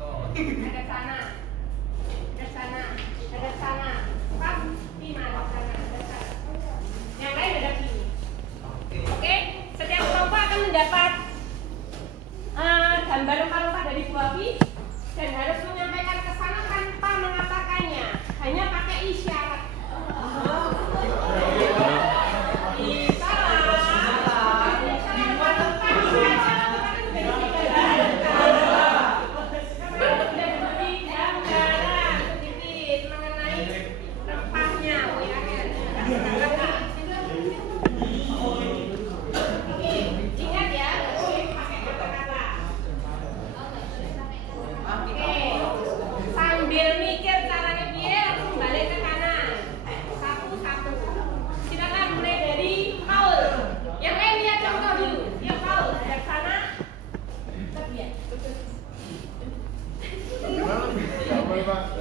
Ada sana. Ada sana. Ada sana. Pak, lima ada sana. Ada sana. Yang lain ada sini. Oke, setiap kelompok akan mendapat gambar rempah-rempah dari buah pis dan harus menyampaikan ke sana tanpa mengatakannya, hanya pakai isyarat.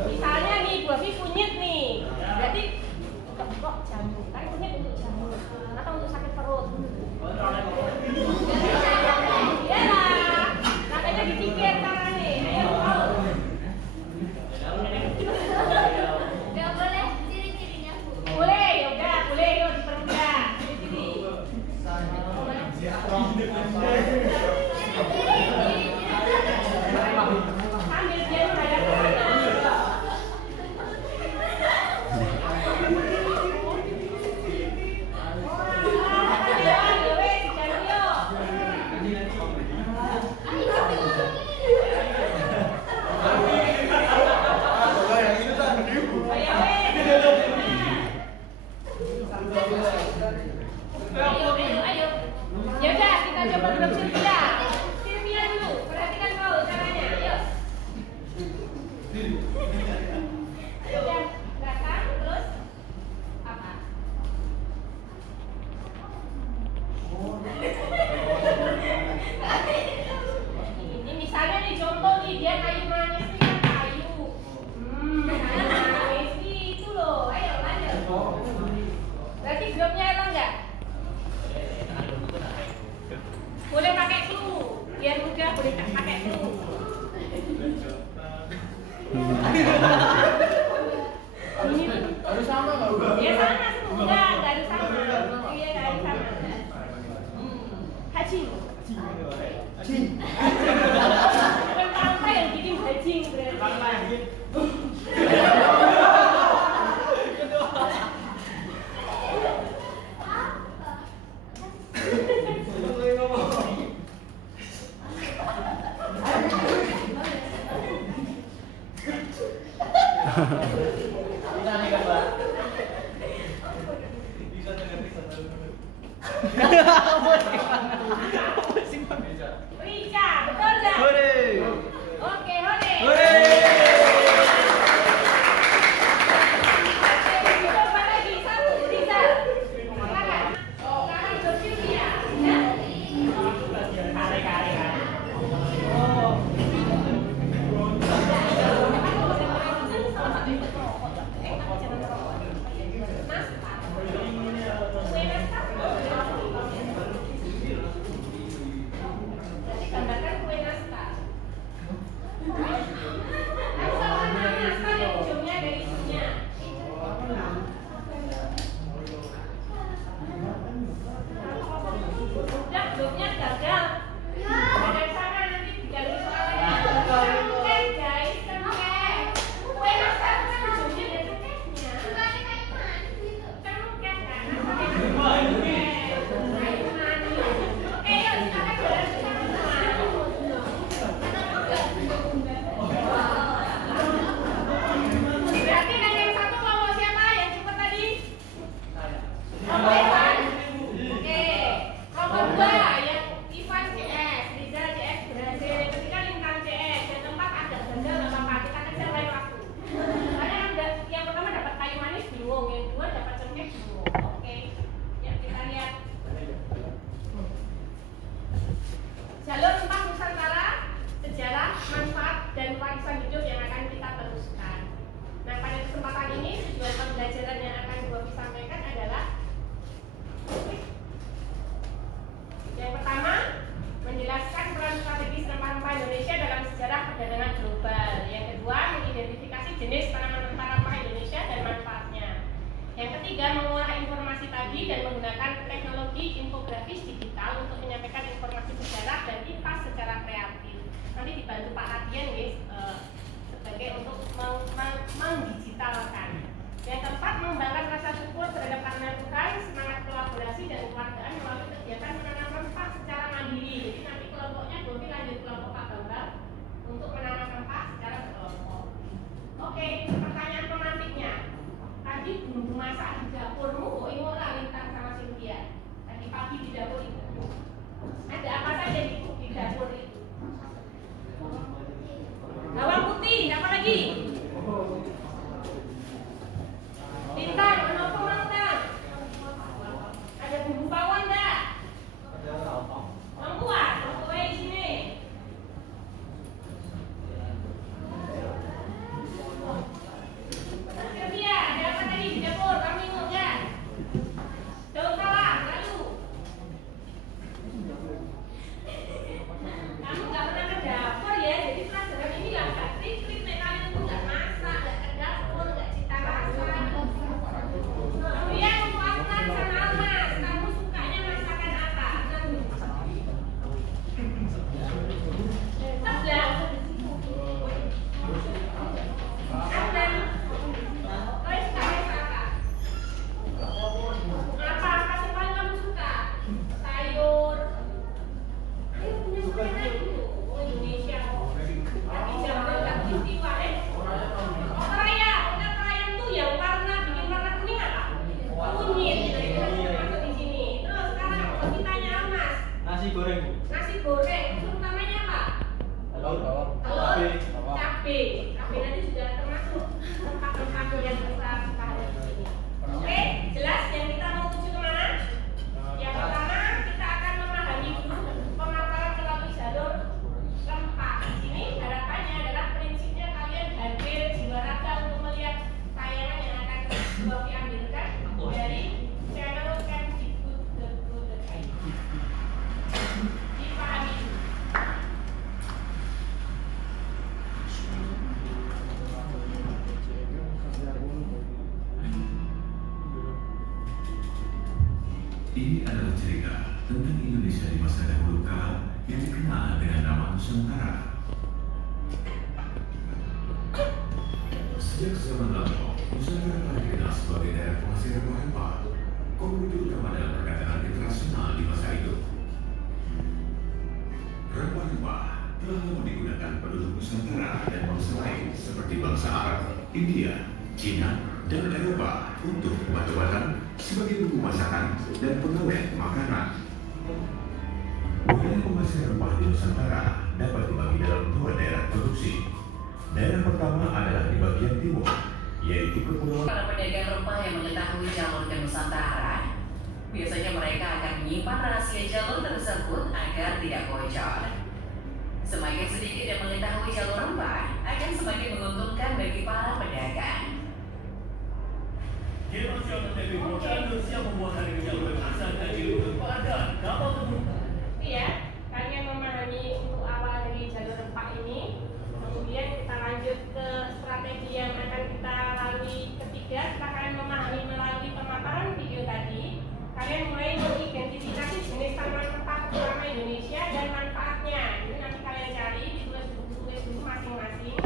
Misalnya nih buah pis kunyit nih, berarti kok jamu, kan kunyit untuk jamu atau untuk sakit perut. Ya lah, makanya dipikir caranya. Ayo Paul. Gak boleh ciri-cirinya Bu. Boleh, ya udah, boleh yuk dipermudah. Ciri-ciri. Sambil dia menghadap ke sana. Ayo. Ya udah, kita coba grup Sylvia. Sylvia dulu, perhatikan kau caranya. Ayo. Ayo, belakang terus apa? Ini misalnya nih contoh nih, dia kayu manis nih kan kayu. Kayu manis itu loh. Ayo lanjut. Berarti grupnya apa enggak? Boleh pakai clue, biar mudah boleh pakai clue. Ini Harus sama nggak udah? ya sama semua, enggak harus sama. Iya enggak harus sama. Hajing. Bukan pantai yang bikin hajing berarti. Bisa nih kan Mbak? Bisa Rica, betul enggak? Hore. Oke, hore. Hore. Oke, coba lagi satu, Riza. Silakan. Sekarang grup Sylvia. Ya. Kare. Berarti gambarkan kue nastar. Nasi goreng, unsur utamanya apa? Telur. Telur, cabai. Cabai nanti sudah termasuk rempah-rempah yang besar di sini. Oke, jelas yang kita mau tuju kemana? Yang pertama kita akan memahami dulu pemaparan melalui jalur rempah. Di sini harapannya adalah prinsipnya kalian hadir jiwa raga untuk melihat tayangan yang akan Bobi ambilkan dari channel Kemdikbud.go.id. Dipahami. Ini adalah cerita tentang Indonesia di masa dahulu kala yang dikenal dengan nama Nusantara. Sejak zaman lampau, Nusantara telah dikenal sebagai daerah penghasil rempah-rempah. Komoditi utama dalam perdagangan internasional di masa itu. Rempah-rempah telah lama digunakan penduduk Nusantara dan bangsa lain seperti bangsa Arab, India, Cina, dan Eropa untuk obat-obatan sebagai bumbu masakan dan pengawet makanan. Wilayah penghasil rempah di Nusantara dapat dibagi dalam dua daerah produksi. Daerah pertama adalah di bagian timur, yaitu Kepulauan. Para pedagang rempah yang mengetahui jalur ke Nusantara, biasanya mereka akan menyimpan rahasia jalur tersebut agar tidak bocor. Semakin sedikit yang mengetahui jalur rempah, akan semakin menguntungkan bagi para pedagang. Siap membuat hari jalur asal dari pada kapal terbuka. Ya, kalian memahami untuk awal dari jalur rempah ini. Kemudian kita lanjut ke strategi yang akan kita lalui ketiga. Setelah kalian memahami melalui pemaparan video tadi, kalian mulai mengidentifikasi jenis tanaman rempah utama Indonesia dan manfaatnya. Ini nanti kalian cari, ditulis dulu masing-masing.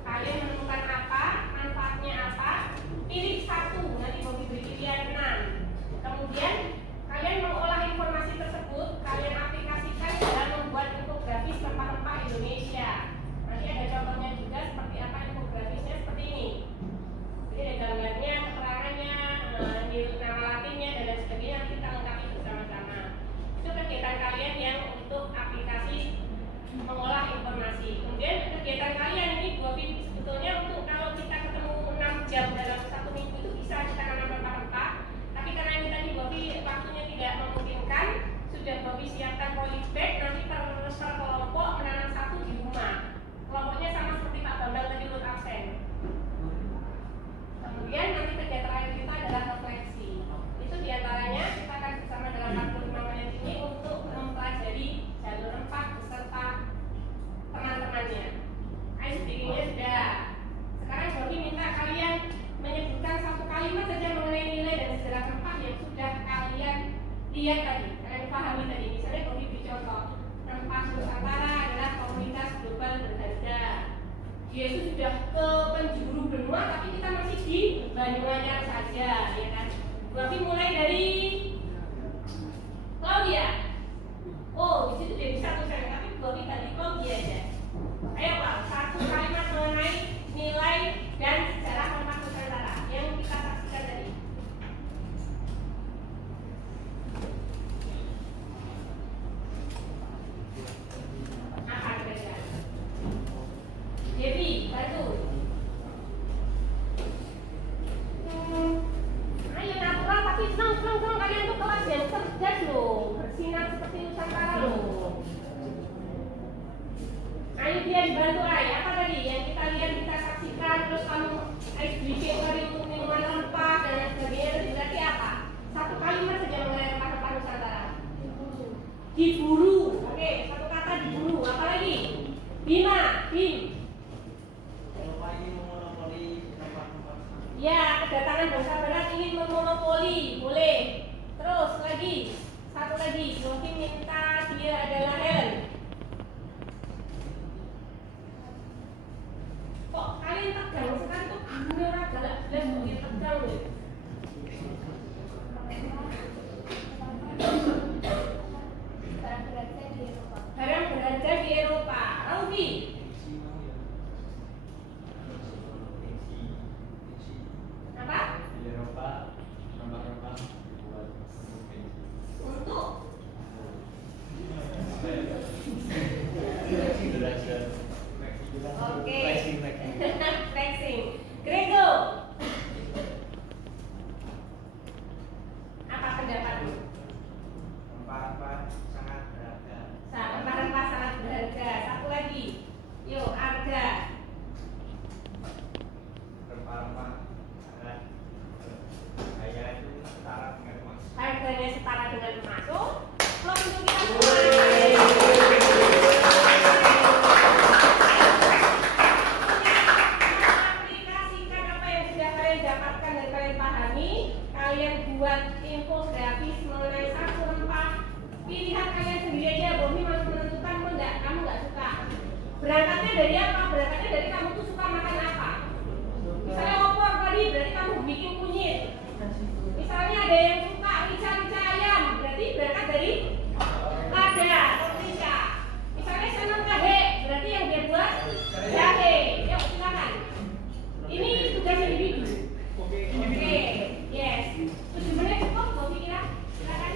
Kalian menemukan apa, manfaatnya apa, pilih satu, nanti mau diberi pilihan 6. Kemudian kalian mengolah informasi tersebut, kalian aplikasikan dalam membuat infografis rempah-rempah Indonesia. Nanti ada contohnya juga seperti apa infografisnya, seperti ini. Jadi ada gambarnya, keterangannya, nama latinnya, dan lain sebagainya. Nanti kita lengkapi bersama-sama. Itu kegiatan kalian yang untuk aplikasi mengolah informasi. Kemudian kegiatan kalian ini sebetulnya untuk kalau kita ketemu 6 jam dalam 1 minggu itu bisa kita nanam rempah-rempah. Tapi karena ini tadi Bobi waktunya tidak memungkinkan, sudah Bobi siapkan polybag, nanti per kelompok menanam 1 di rumah. Kelompoknya sama seperti Pak Bambang tadi untuk absen. Kemudian nanti kegiatan terakhir kita adalah refleksi. Itu diantaranya kita akan bersama dalam 45 menit ini untuk mempelajari jalur rempah beserta teman-temannya. Ayo sedikitnya sudah. Sekarang Bobi minta kalian menyebutkan 1 kalimat saja mengenai nilai dan sejarah rempah yang sudah kalian lihat tadi, kalian pahami tadi. Misalnya Bobi beri contoh, rempah Nusantara adalah komunitas global berharga. Dia itu sudah ke penjuru benua, tapi kita masih di Banyuanyar saja, ya kan? Bobi mulai dari Claudia. Oh, di situ dia bisa tulisan, tapi Bobi tadi Claudia aja. Ayo Pak, 1 kalimat mengenai nilai dan sejarah rempah Nusantara yang kita saksikan tadi. Apa kira-kira? Devi, bantu. Ayo natural tapi senang kalian tuh kelas yang cerdas loh, bersinar seperti Nusantara loh. Ayo dia dibantu Ay, apa tadi yang kita lihat, kita saksikan, terus kamu bikin hari untuk minuman rempah dan lain sebagainya, itu berarti apa? 1 kalimat saja mengenai rempah-rempah Nusantara. Diburu, oke, 1 kata diburu, apa lagi? Bima, Bim. Ya, kedatangan bangsa barat ingin memonopoli, boleh. Terus lagi, 1 lagi, mungkin minta dia adalah Helen. Kok kalian tegang sekarang tuh bener galak jelas mungkin tegang loh. Barang berharga di Eropa. Raufi. Berangkatnya dari apa? Berangkatnya dari kamu tuh suka makan apa. Misalnya opor tadi, berarti kamu bikin kunyit. Misalnya ada yang suka rica-rica ayam, berarti berangkat dari lada atau rica. Misalnya senang jahe, berarti yang dia buat jahe. Yuk silakan. Ini tugas individu. Oke, yes. 7 menit cukup, kau pikiran? Silakan.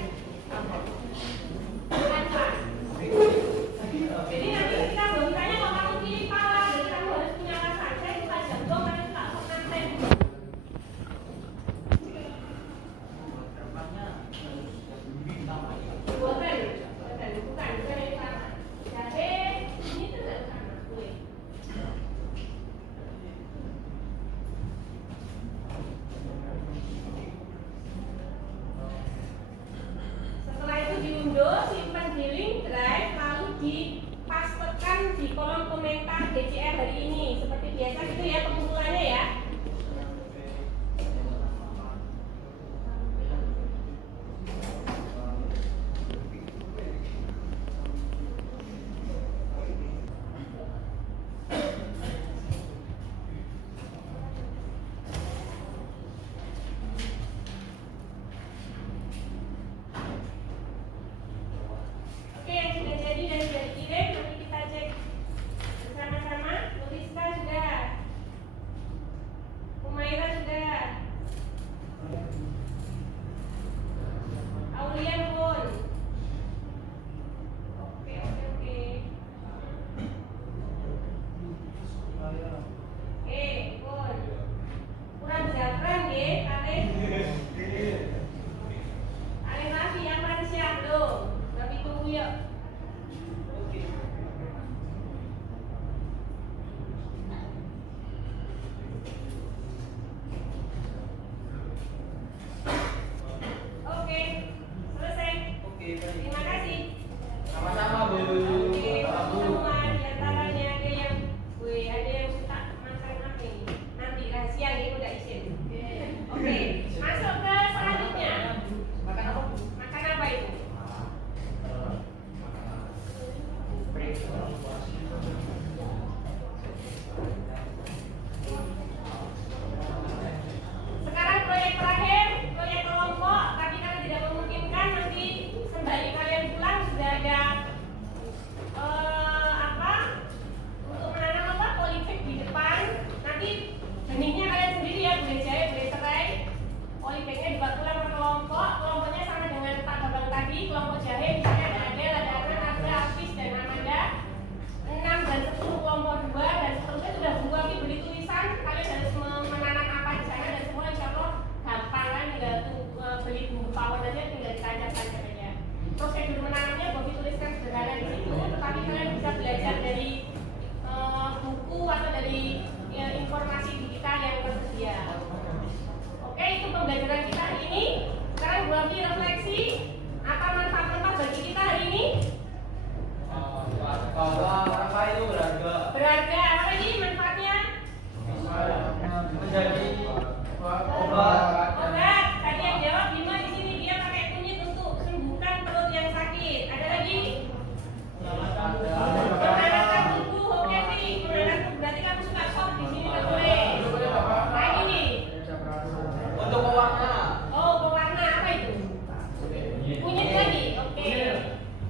Lanjut. Jadi nanti ketika misalnya kalau kamu pilih pala, jadi kamu harus punya alasan. Saya suka jagung, saya suka sop nanten. Bukan yang sama. Jahe, ini tuh nggak sama. Boleh. Setelah itu diunduh, simpan di link drive, lalu dipastekan di kolom komentar DCR hari ini. Seperti biasa gitu ya pengumpulannya ya. Oke, yang sudah jadi dan sudah dikirim, nanti kita cek bersama-sama. Nuriska sudah, Umaira sudah, Aulian pun. Oke. Pun. Kurang zafran ya, Alin. Alin Rafi yang paling siap loh. Tapi tunggu yuk. Oke, selesai. Terima kasih. Sama-sama, Bu. Oke, semua diantaranya ada yang, ada yang suka makan apa ini? Nanti rahasia nih, udah izin. Oke, masuk ke selanjutnya. Makan apa itu? Sekarang proyek terakhir, proyek kelompok. Tapi karena tidak memungkinkan, nanti sembari kalian pulang sudah ada untuk menanam polybag di depan. Nanti benihnya kalian sendiri ya, boleh jahe, boleh serai. Polybagnya dibuat pulang ke kelompok. Kelompoknya sama dengan Pak Babang tadi. Kelompok jahe misalnya ada Adel, ada Arman, ada Hafiz dan Amanda. 6 dan 10 kelompok 2 dan seterusnya sudah buku lagi beli tulisan. Kalian harus menanam apa di sana dan semua insya Allah gampang kan, tinggal beli bumbu pawon aja, tinggal ditancap-tancap aja. Prosedur menanamnya Bobi tuliskan sederhana di situ, tetapi kalian bisa belajar dari buku atau dari informasi digital yang tersedia. Oke, itu pembelajaran kita hari ini. Sekarang Bobi refleksi, apa manfaat-manfaat bagi kita hari ini? Apa itu berharga? Berharga, apa ini manfaatnya? Menjadi obat. Obat. Tadi yang jawab Bima di sini, dia pakai kunyit untuk sembuhkan perut yang sakit. Ada lagi? Menanamkan tubuh. Oke nih, menanamkan tubuh. Berarti kamu suka sop di sini boleh. Lagi nih. Untuk pewarna. Oh, pewarna apa itu? Kunyit lagi. Oke.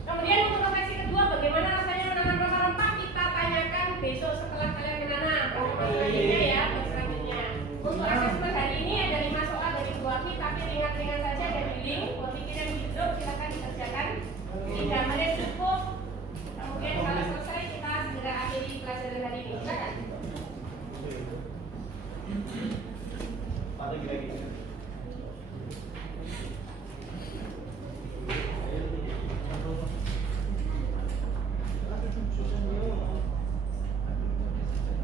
Kemudian untuk refleksi kedua, bagaimana rasanya menanam rempah-rempah? Kita tanyakan besok setelah kalian menanam. Selanjutnya ya, selanjutnya. Untuk asesmen hari ini ada 5 soal dari Buami, tapi ringan-ringan saja dari link. Buami kirim di grup, silakan dikerjakan. 3 menit cukup. Kemudian kalau selesai kita segera akhiri pelajaran hari ini. Silakan.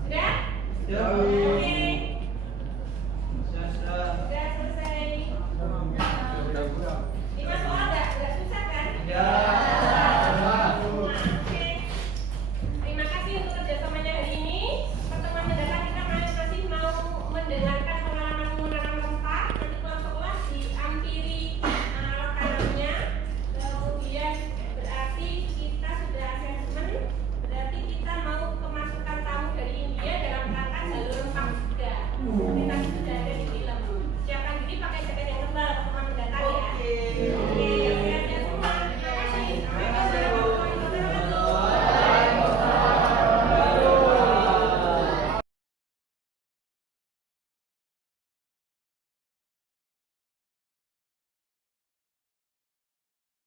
Sudah?